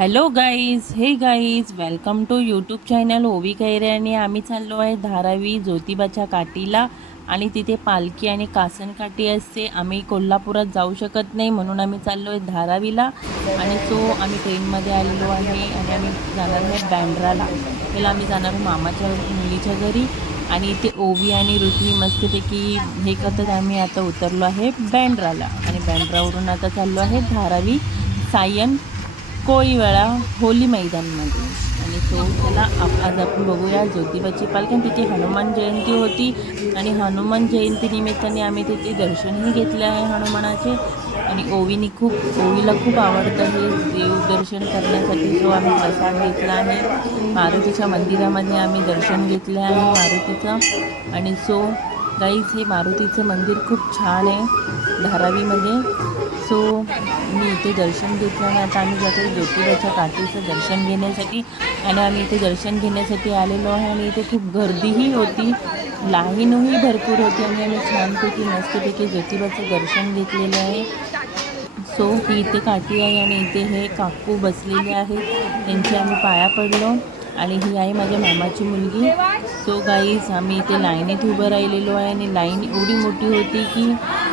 Hello guys, hey guys, welcome to YouTube channel Ovi Kaire. आणि आम्ही चाललो आहे धारावी ज्योतिबाच्या काठीला. आणि तिथे पालखी आणि कासन काठी असते. आम्ही कोल्हापुरात जाऊ शकत नाही म्हणून आम्ही चाललो आहे धारावीला. आणि आम्ही ट्रेनमध्ये आलेलो आहे आणि आम्ही जाणार आहे बँड्राला. पहिला आम्ही जाणार मामाच्या मुलीच्या घरी आणि इथे ओवी आणि ऋषी मस्तपैकी हे करतात. आम्ही आता उतरलो आहे बँड्राला आणि बँड्रावरून आता चाललो आहे धारावी सायन कोळीवाडा होली मैदानमध्ये. आणि चला आज आपण बघूया ज्योतिबाची पालखी. आणि तिथे हनुमान जयंती होती आणि हनुमान जयंतीनिमित्ताने आम्ही तिथे दर्शनही घेतले आहे हनुमानाचे. आणि ओवीला खूप आवडतं हे देवदर्शन करण्यासाठी. आम्ही प्रसाद घेतला आहे. मारुतीच्या मंदिरामध्ये आम्ही दर्शन घेतलं आहे मारुतीचं. आणि गाईज, हे मारुतीचं मंदिर खूप छान आहे धारावीमध्ये. मी इथे दर्शन घेतलं आणि आता आम्ही जातो ज्योतिबाच्या काठीचं दर्शन घेण्यासाठी. आणि आम्ही इथे दर्शन घेण्यासाठी आलेलो आहे आणि इथे खूप गर्दीही होती, लाईनही भरपूर होती. आणि आम्ही छानपैकी मस्तपैकी ज्योतिबाचं दर्शन घेतलेलं आहे. ही इथे काठी आहे आणि इथे हे काकू बसलेले आहेत, त्यांचे आम्ही पाया पडलो. आणि ही आहे माझ्या मामाची मुलगी. गाईज, आम्ही इथे लाईनीत उभं राहिलेलो आहे आणि लाईन एवढी मोठी होती की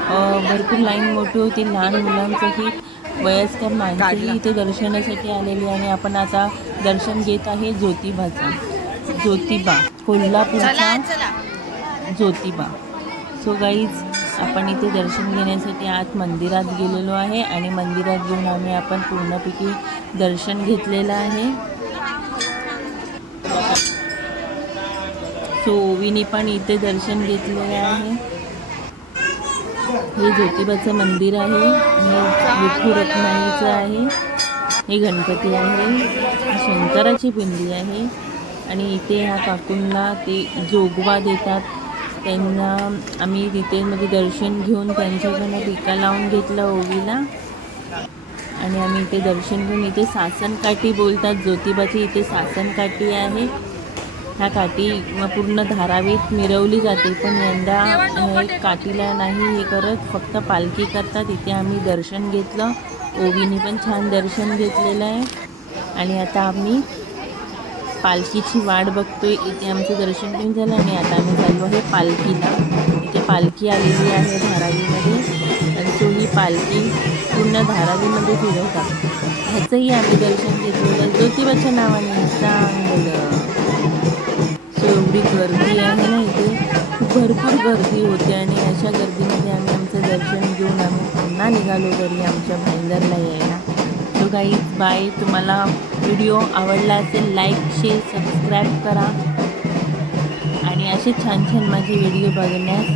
भरपूर लाईन मोठी होती. लहान मुलांचंही, वयस्कर माणसंही इथे दर्शनासाठी आलेली. आणि आपण आता दर्शन घेत आहे ज्योतिबा, कोल्हापूरचा ज्योतिबा. गाईज, आपण इथे दर्शन घेण्यासाठी आत मंदिरात गेलेलो आहे आणि मंदिरात घेऊन आपण पूर्णपैकी दर्शन घेतलेलं आहे. ओवीने पण इथे दर्शन घेतलेलं आहे. हे ज्योतिबाचं मंदिर आहे, हे विठू रखुमाईचं आहे, हे गणपती आहे, शंकराची पिंडी आहे. आणि इथे ह्या काकूंना ते जोगवा देतात, त्यांना आम्ही तिथे दर्शन घेऊन त्यांच्याकडनं टीका लावून घेतला ओवीला. आणि आम्ही इथे दर्शन घेऊन इथे सासनकाठी बोलतात ज्योतिबाची, इथे सासनकाठी आहे. ह्या काठी पूर्ण धारावीत मिरवली जाते, पण यंदा काठीला नाही हे करत, फक्त पालखी करतात. इथे आम्ही दर्शन घेतलं, ओवीने पण छान दर्शन घेतलेलं आहे. आणि आता आम्ही पालखीची वाट बघतोय. इथे आमचं दर्शन पण झालं आणि आता आम्ही चाललो आहे पालखीला. इथे पालखी आलेली आहे धारावीमध्ये आणि ही पालखी पूर्ण धारावीमध्ये फिरवतात. ह्याचंही आम्ही दर्शन घेतलेलं ज्योतिबाच्या नावाने चांगलं. एवढी गर्दी आहे ना, इथे भरपूर गर्दी होते. आणि अशा गर्दीमध्ये आम्ही आमचं दर्शन घेऊन आम्ही पुन्हा निघालो घरी आमच्या भाईंदरला यायला. Guys, bye. तुम्हाला व्हिडिओ आवडला असेल लाईक, शेअर, सबस्क्राईब करा आणि असे छान छान माझे व्हिडिओ बघण्यास